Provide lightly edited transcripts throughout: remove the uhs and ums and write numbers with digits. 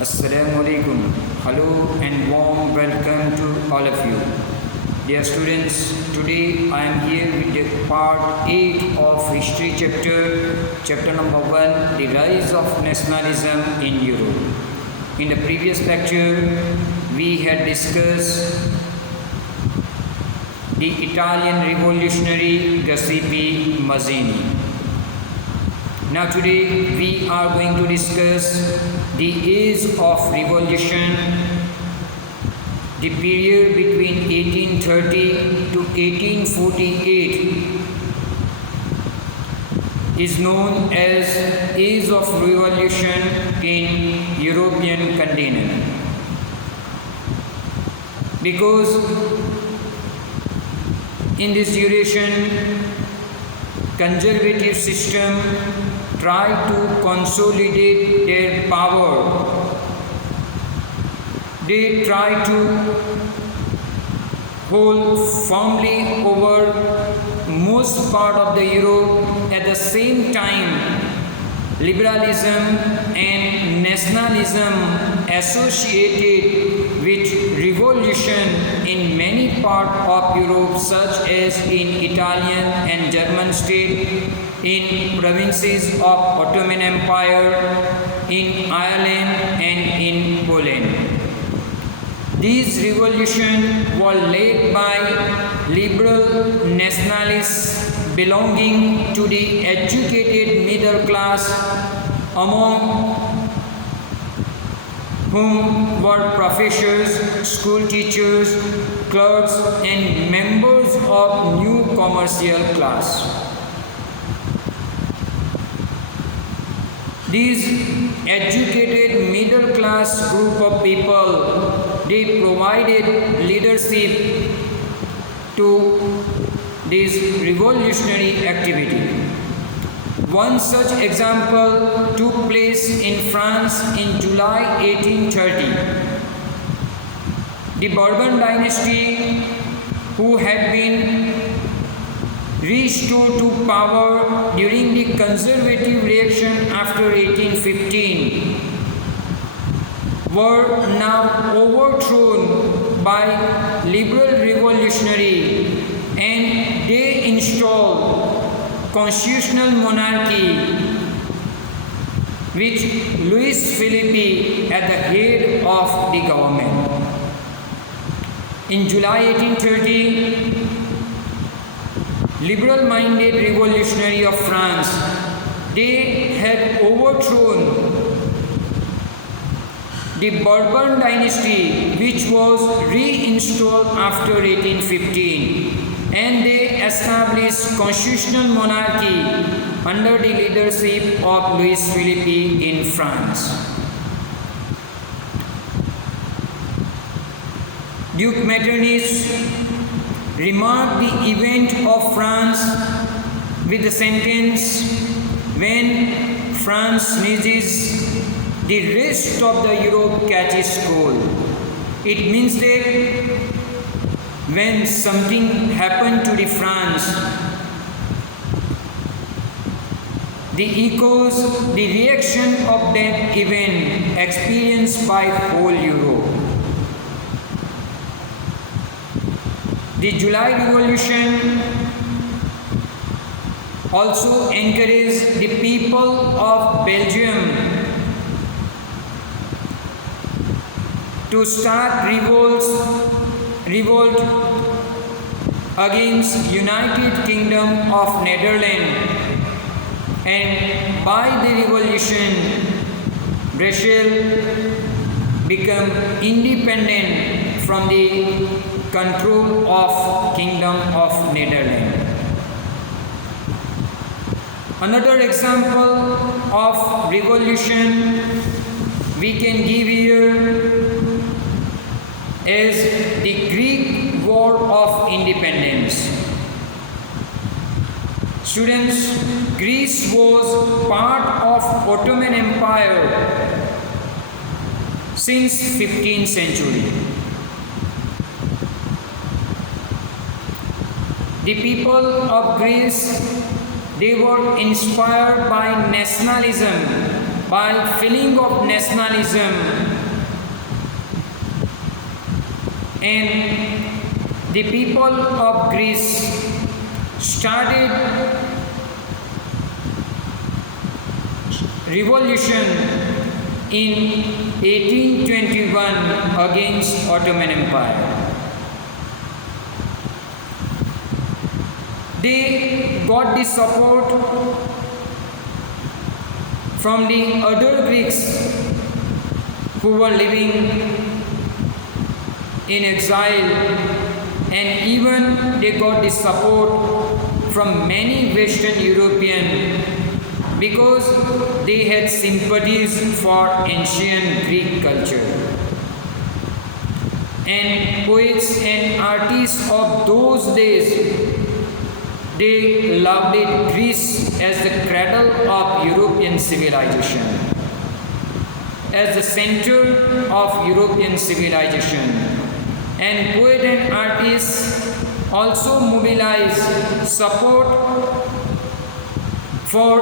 Assalamu alaikum. Hello and warm welcome to all of you. Dear students, today I am here with the part 8 of history chapter number 1, the rise of nationalism in Europe. In the previous lecture, we had discussed the Italian revolutionary Giuseppe Mazzini. Now today we are going to discuss the age of revolution, the period between 1830 to 1848 is known as age of revolution in European continent, because in this duration conservative system try to consolidate their power. They try to hold firmly over most part of the Europe. At the same time, liberalism and nationalism associated with revolution in many parts of Europe, such as in Italian and German state, in provinces of Ottoman Empire, in Ireland and in Poland. These revolutions were led by liberal nationalists belonging to the educated middle class, among whom were professors, school teachers, clerks and members of new commercial class. These educated middle class group of people, they provided leadership to this revolutionary activity. One such example took place in France in July 1830. The Bourbon dynasty, who had been restored to power during the conservative reaction after 1815, were now overthrown by liberal revolutionary, and they installed constitutional monarchy with Louis Philippe at the head of the government. In July 1830, liberal-minded revolutionary of France, they had overthrown the Bourbon dynasty, which was reinstalled after 1815, and they established constitutional monarchy under the leadership of Louis Philippe in France. Duke Metternich remarked the event of France with the sentence, "When France sneezes, the rest of the Europe catches cold." It means that when something happened to the France, the echoes, the reaction of that event experienced by whole Europe. The July Revolution also encouraged the people of Belgium to start revolt against United Kingdom of Netherlands, and by the revolution Brussels became independent from the control of Kingdom of Netherlands. Another example of revolution we can give here is the Greek War of Independence. Students, Greece was part of Ottoman Empire since 15th century. The people of Greece, they were inspired by nationalism by feeling of nationalism, and the people of Greece started revolution in 1821 against Ottoman Empire. They got the support from the other Greeks who were living in exile, and even they got the support from many Western European because they had sympathies for ancient Greek culture. And poets and artists of those days, they loved it, Greece as the cradle of European civilization, as the center of European civilization. And poets and artists also mobilized support for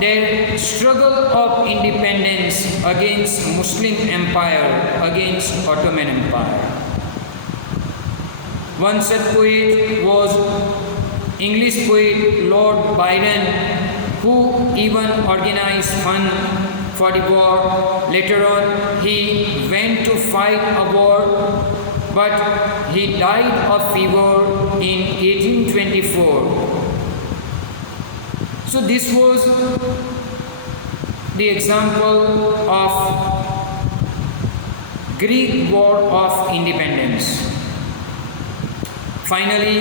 their struggle of independence against Muslim Empire, against Ottoman Empire. One such poet was English poet Lord Byron, who even organized fund for the war. Later on, he went to fight a war, but he died of fever in 1824. So this was the example of Greek War of Independence. Finally,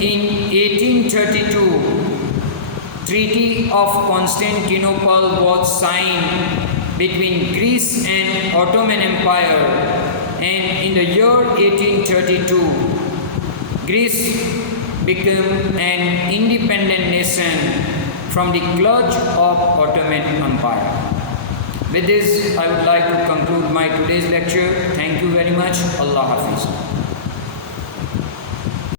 in 1832, Treaty of Constantinople was signed between Greece and Ottoman Empire, and in the year 1832, Greece became an independent nation from the clutch of Ottoman Empire. With this, I would like to conclude my today's lecture. Thank you very much. Allah Hafiz.